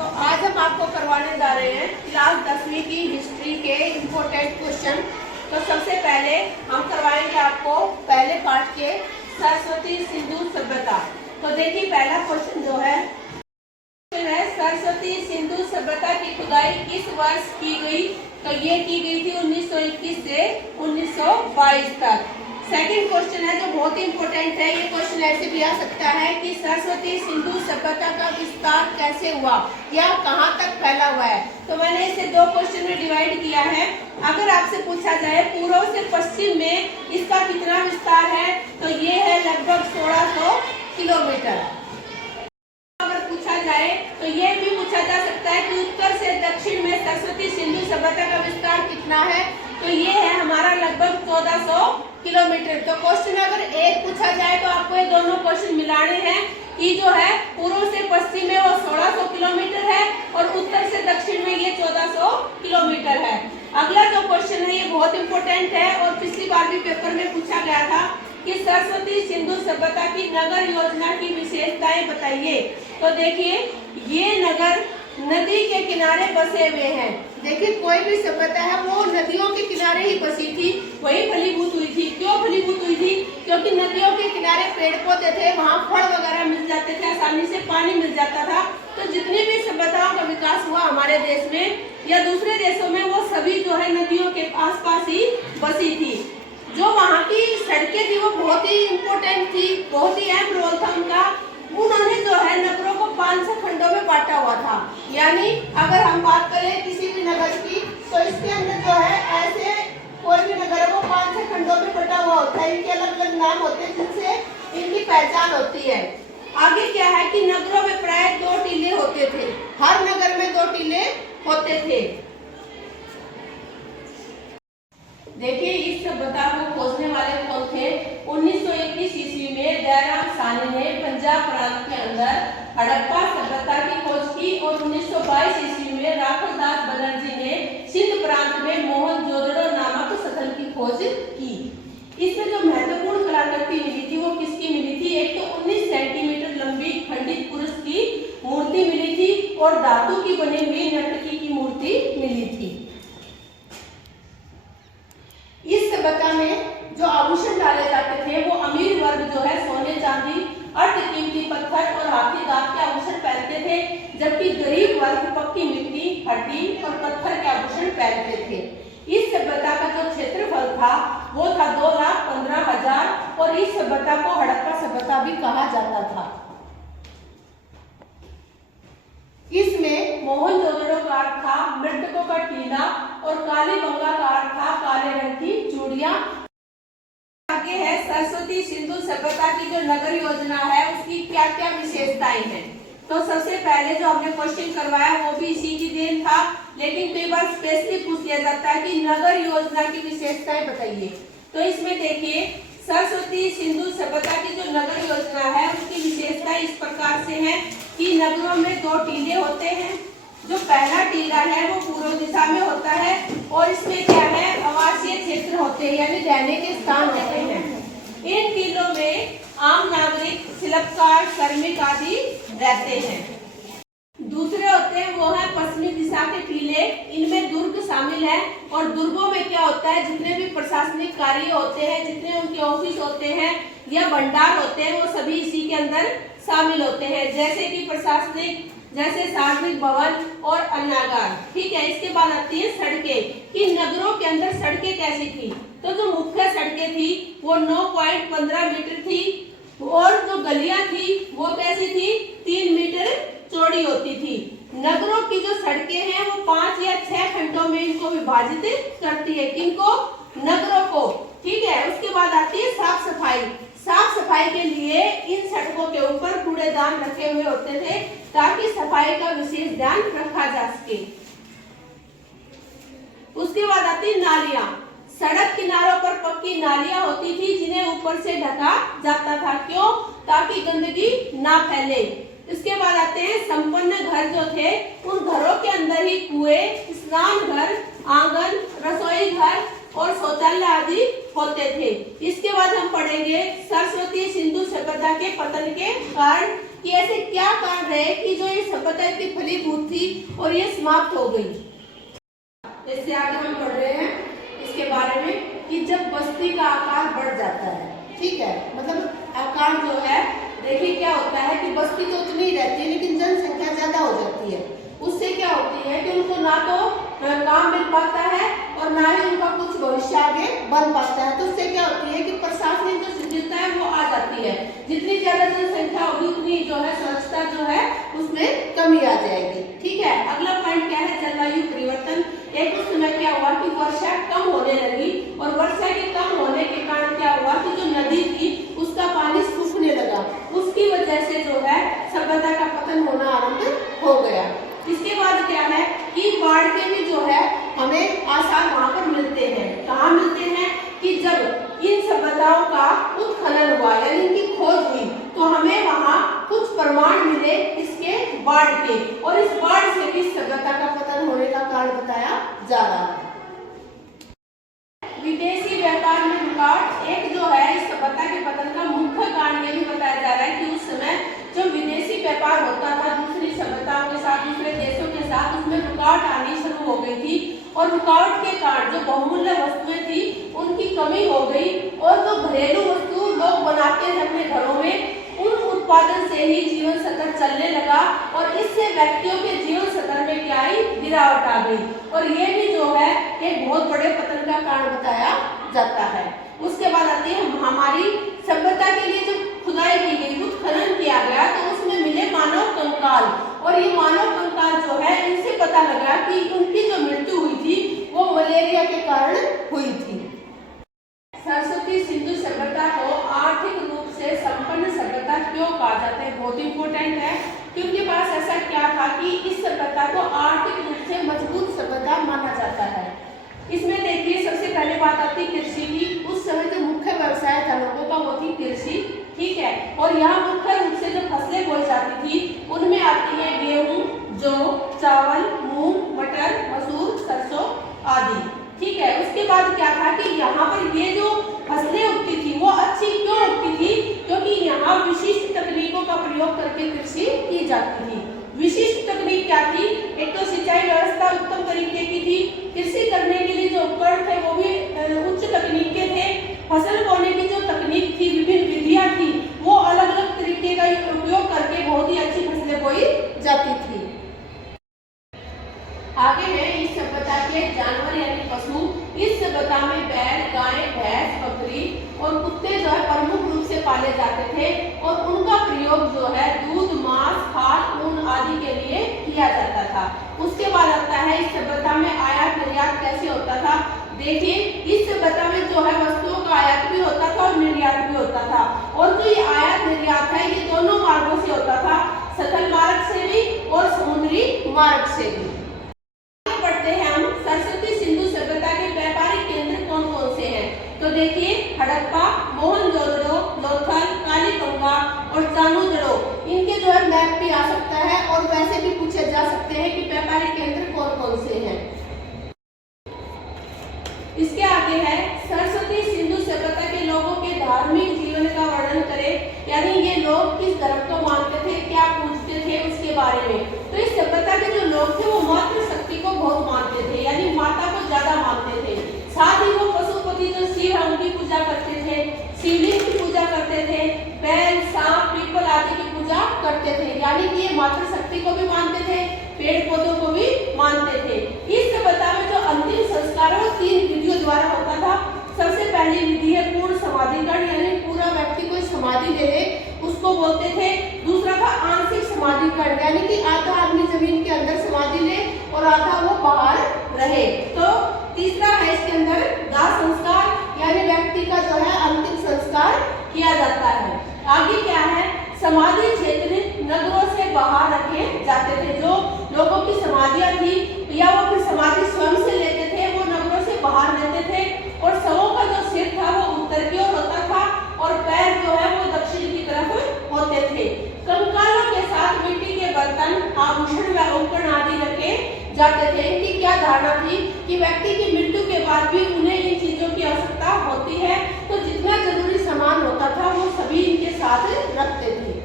तो आज हम आपको करवाने जा रहे हैं क्लास 10वीं की हिस्ट्री के इम्पोर्टेंट क्वेश्चन। तो सबसे पहले हम करवाएंगे आपको पहले पार्ट के सरस्वती सिंधु सभ्यता। तो देखिए पहला क्वेश्चन जो है सरस्वती सिंधु सभ्यता की खुदाई किस वर्ष की गई? तो ये की गई थी 1921 से 1922 तक। सेकंड क्वेश्चन है जो बहुत ही इंपॉर्टेंट है, ये क्वेश्चन ऐसे भी आ सकता है कि सरस्वती सिंधु सभ्यता का विस्तार कैसे हुआ या कहां तक फैला हुआ है। तो मैंने इसे दो क्वेश्चन में डिवाइड किया है। अगर आपसे पूछा जाए पूर्व से पश्चिम में इसका कितना विस्तार है, तो ये है लगभग 1600 किलोमीटर। अगर पूछा जाए तो ये भी पूछा जा सकता है कि उत्तर से दक्षिण में सरस्वती सिंधु सभ्यता का विस्तार कितना है, तो ये है हमारा लगभग 1400 किलोमीटर। तो क्वेश्चन अगर एक पूछा जाए तो आपको ये दोनों क्वेश्चन मिलाने हैं कि जो है पूर्व से पश्चिम में वो 1600 किलोमीटर है और उत्तर से दक्षिण में ये 1400 किलोमीटर है। अगला जो क्वेश्चन है ये बहुत इंपॉर्टेंट है और पिछली बार भी पेपर में पूछा गया था कि सरस्वती सिंधु सभ्यता की नगर योजना की विशेषताएं बताइए। तो देखिए ये नगर नदी के किनारे बसे हुए हैं। देखिए कोई भी सभ्यता है वो नदियों के किनारे ही बसी थी, वही फलीभूत हुई थी। क्यों फलीभूत हुई थी? क्योंकि नदियों के किनारे पेड़ पौधे थे, वहाँ फल वगैरह मिल जाते थे, आसानी से पानी मिल जाता था। तो जितनी भी सभ्यताओं का विकास हुआ हमारे देश में या दूसरे देशों में, वो सभी जो है नदियों के आसपास ही बसी थी। जो वहाँ की सड़कें थी वो बहुत ही इम्पोर्टेंट थी, बहुत ही अहम रोल था उनका। उन्होंने जो है नगरों को 5 खंडों में बांटा हुआ था। यानी अगर हम बात करें किसी भी नगर की, तो इसके अंदर जो है ऐसे कोई भी नगर है वो 5 खंडों में बटा हुआ होता है। इनके अलग अलग नाम होते हैं जिनसे इनकी पहचान होती है। आगे क्या है कि नगरों में प्राय 2 टीले होते थे, हर नगर में 2 टीले होते थे। देखिए इस सभ्यता को खोजने वाले कौन थे? 1921 ईस्वी में दयाराम साहनी ने पंजाब प्रांत के अंदर हड़प्पा सभ्यता की खोज की और 1922 ईस्वी में राखलदास बनर्जी ने सिंध प्रांत में मोहनजोदड़ो नामक स्थल की खोज की। इसमें जो महत्वपूर्ण कलाकृति मिली थी वो किसकी मिली थी? एक तो 19 सेंटीमीटर लंबी खंडित पुरुष की मूर्ति मिली थी और धातु की बनी हुई नर्तकी की मूर्ति मिली थी। इस सभ्यता में जो आभूषण डाले जाते थे वो अमीर वर्ग जो है सोने चांदी अर्धकीमती पत्थर और हाथी दांत के आभूषण पहनते थे, जबकि गरीब वर्ग पक्की मिट्टी हड्डी और पत्थर के आभूषण पहनते थे। इस सभ्यता का जो क्षेत्रफल था वो था 2,15,000 और इस सभ्यता को हड़प्पा सभ्यता भी कहा जाता था। इसमें मोहनजोदड़ो का अर्थ था मृतकों का टीला और कालीबंगा का अर्थ था काले रंग की चूड़ियां। आगे है सरस्वती सिंधु सभ्यता की जो नगर योजना है उसकी क्या क्या विशेषताएं हैं। तो सबसे पहले जो हमने क्वेश्चन करवाया वो भी इसी की देन था, लेकिन कई बार स्पेशली पूछ लिया जाता है कि नगर योजना की विशेषताएं बताइए। तो इसमें देखिए सरस्वती सिंधु सभ्यता की जो नगर योजना है उसकी विशेषता इस प्रकार से है कि नगरों में 2 टीले होते हैं। जो पहला टीला है वो पूर्व दिशा में होता है और इसमें क्या है आवासीय क्षेत्र होते हैं, यानी रहने के स्थान होते हैं। इन टीलों में आम नागरिक, शिल्पकार, श्रमिक आदि रहते हैं। दूसरे होते हैं वो है पश्चिमी दिशा के टीले, इनमें दुर्ग शामिल है और दुर्गों में क्या होता है जितने भी प्रशासनिक कार्य होते हैं, जितने उनके ऑफिस होते हैं या भंडार होते हैं वो सभी इसी के अंदर शामिल होते हैं, जैसे कि प्रशासनिक, जैसे सार्वजनिक भवन और अन्नागार। ठीक है। इसके बाद आती है सड़कें कि नगरों के अंदर सड़कें कैसी थी। तो जो मुख्य सड़कें थी वो 9.15 मीटर थी और जो गलियां थी वो कैसी थी? 3 मीटर चौड़ी होती थी। नगरों की जो सड़कें हैं वो 5 या 6 खंडों में इनको विभाजित करती है। किनको? नगरों को। ठीक है। उसके बाद आती है साफ सफाई। साफ सफाई के लिए इन सड़कों के ऊपर कूड़ेदान रखे हुए होते थे ताकि सफाई का विशेष ध्यान रखा जा सके। उसके बाद आती नालियां। सड़क किनारों पर पक्की नालियां होती थी जिन्हें ऊपर से ढका जाता था। क्यों? ताकि गंदगी ना फैले। इसके बाद आते हैं संपन्न घर जो थे उन घरों के अंदर ही कुएं, स्नान घर, आंगन, रसोई घर और शौचालय आदि होते थे। इसके बाद हम पढ़ेंगे सरस्वती सिंधु सभ्यता के पतन के कारण कि ऐसे क्या कारण रहे कि जो ये सभ्यता इतनी फलीभूत थी और ये समाप्त हो गई। इससे आगे हम पढ़ रहे हैं इसके बारे में कि जब बस्ती का आकार बढ़ जाता है, ठीक है, मतलब आकार जो है, देखिए क्या होता है कि बस्ती तो उतनी ही रहती है लेकिन जनसंख्या ज्यादा हो जाती है। उससे क्या होती है कि उनको ना तो काम मिल पाता है और ना ही उनका कुछ भविष्य आगे बन पाता है। तो उससे क्या होती है कि प्रशासनिक जो शिथिलता है वो आ जाती है। जितनी ज्यादा जनसंख्या होगी उतनी जो है स्वच्छता जो है उसमें कमी आ जाएगी। ठीक है, अगला पॉइंट क्या है, जलवायु परिवर्तन। एक उस समय क्या हुआ कि वर्षा कम होने लगी और वर्षा के कम होने के कारण क्या हुआ कि जो नदी थी उसका पानी सूखने लगा। उसकी वजह से जो है सभ्यता का पतन होना आरंभ हो गया। इसके बाद क्या है कि बाढ़ के भी जो है हमें आसार वहां पर मिलते हैं। कहाँ मिलते हैं कि जब इन सभ्यताओं का उत्खनन हुआ यानी इनकी खोज हुई तो हमें वहां कुछ प्रमाण मिले इसके बाढ़ के, और इस बाढ़ से भी सभ्यता का पतन होने का कारण बताया जा रहा है। विदेशी व्यापार में रुकावट एक जो है इस सभ्यता के पतन का मुख्य कारण ये भी बताया जा रहा है कि उस समय जो विदेशी व्यापार होता था दूसरी सभ्यताओं के साथ, दूसरे देशों के साथ, उसमें रुकावट आनी शुरू हो गई थी और रुकावट के कारण जो बहुमूल्य वस्तुएं थी उनकी कमी हो गई और जो घरेलू वस्तु लोग बनाते थे अपने घरों में उन उत्पादन से ही जीवन स्तर चलने लगा और इससे व्यक्तियों के जीवन स्तर में क्या आई, गिरावट आ गई और ये भी जो है एक बहुत बड़े पतन का कारण बताया जाता है। उसके बाद आती है हमारी सभ्यता के लिए जो खुदाई की गई, उत्खनन किया गया तो उसमें मिले मानव कंकाल, और ये मानव कंकाल जो है इनसे पता लगा कि उनकी जो मृत्यु हुई थी वो मलेरिया के कारण हुई थी। सरस्वती सिंधु सभ्यता को आर्थिक रूप से संपन्न सभ्यता क्यों कहा जाता है, बहुत इंपोर्टेंट है क्योंकि पास ऐसा क्या था कि इस सभ्यता को आर्थिक रूप से मजबूत सभ्यता माना जाता है। इसमें देखिए सबसे पहले बात आती है कृषि की। उस समय जो मुख्य व्यवसाय था लोगों का वो थी कृषि, ठीक है, और यहाँ मुख्य रूप से जो फसलें बोई जाती थी उनमें आती है गेहूं, जौ, चावल, मूंग, मटर, मसूर, सरसों आदि, ठीक है। उसके बाद क्या था कि यहाँ पर ये जो फसलें उगती थी वो अच्छी क्यों उगती थी, क्योंकि यहाँ विशिष्ट तकनीकों का प्रयोग करके कृषि की जाती थी। विशिष्ट तकनीक क्या थी, एक तो सिंचाई व्यवस्था उत्तम तरीके की थी, कृषि करने के लिए जो उपकरण थे वो भी उच्च तकनीक के थे, फसल बोने की जो तकनीक थी, विभिन्न विधियां थी वो अलग अलग तरीके का उपयोग करके बहुत ही अच्छी फसलें बोई जाती थी। आगे है इस सभ्यता के जानवर यानी पशु। इस सभ्यता में बैल, गाय, भैंस, बकरी और कुत्ते जो है प्रमुख रूप से पाले जाते थे और उनका प्रयोग जो है दूध, मांस, खाद, ऊन आदि के लिए किया जाता था। उसके बाद आता है इस सभ्यता में आयात निर्यात कैसे होता था। देखिए इस सभ्यता में जो है वस्तुओं का आयात भी होता था और निर्यात भी होता था, और जो ये आयात निर्यात है ये दोनों मार्गों से होता था, सतल मार्ग से भी और समुद्री मार्ग से भी। पढ़ते हैं हम सरस्वती सिंधु सभ्यता के व्यापारिक केंद्र कौन कौन से हैं। तो देखिए हड़प्पा, मोहनजोदड़ो, लोथल, कालीबंगा और चांगुदड़ो, इनके जो है मैप भी आ सकता है और वैसे भी पूछे जा सकते हैं कि व्यापारिक केंद्र कौन कौन से हैं। इसके आगे है सरस्वती सिंधु सभ्यता के लोगों के धार्मिक जीवन का वर्णन करें, यानी ये लोग किस धर्म को मानते थे, क्या पूजते थे उसके बारे में। तो इस सभ्यता के जो लोग थे वो मातृ शक्ति को बहुत मानते थे, यानी माता को ज्यादा मानते थे। साथ ही वो पशुपति जो शिव है उनकी पूजा करते थे, शिवलिंग की पूजा करते थे, बैल, सांप, पीपल आदि की पूजा करते थे, यानी कि ये मातृ शक्ति को भी मानते थे, पेड़ पौधों को भी मानते थे। इस सभ्यता में जो अंतिम संस्कार है वो 3 विधियों द्वारा होता था। सबसे पहली विधि है पूर्ण समाधिकरण, यानी पूरा व्यक्ति कोई समाधि ले ले उसको बोलते थे। दूसरा था आंशिक समाधिकरण, यानी कि आधा आदमी जमीन के अंदर समाधि ले और आधा वो बाहर रहे। तो तीसरा है इसके अंदर दाह संस्कार, यानी व्यक्ति का जो है अंतिम संस्कार किया जाता है। आगे क्या है, समाधि क्षेत्र नगरों से बाहर रखे जाते थे। जो लोगों की समाधियां थी या वो फिर समाधि स्वयं से लेते थे वो नगरों से बाहर रहते थे, और शवों का जो सिर था वो उत्तर की ओर होता था और पैर जो है वो दक्षिण की तरफ होते थे। कंकालों के साथ मिट्टी के बर्तन, आभूषण व उपकरण आदि रखे जाते थे। इनकी क्या धारणा थी कि व्यक्ति की मृत्यु के बाद भी उन्हें इन चीजों की आवश्यकता होती है, तो जितना जरूरी सामान होता था वो सभी इनके साथ रखते थे।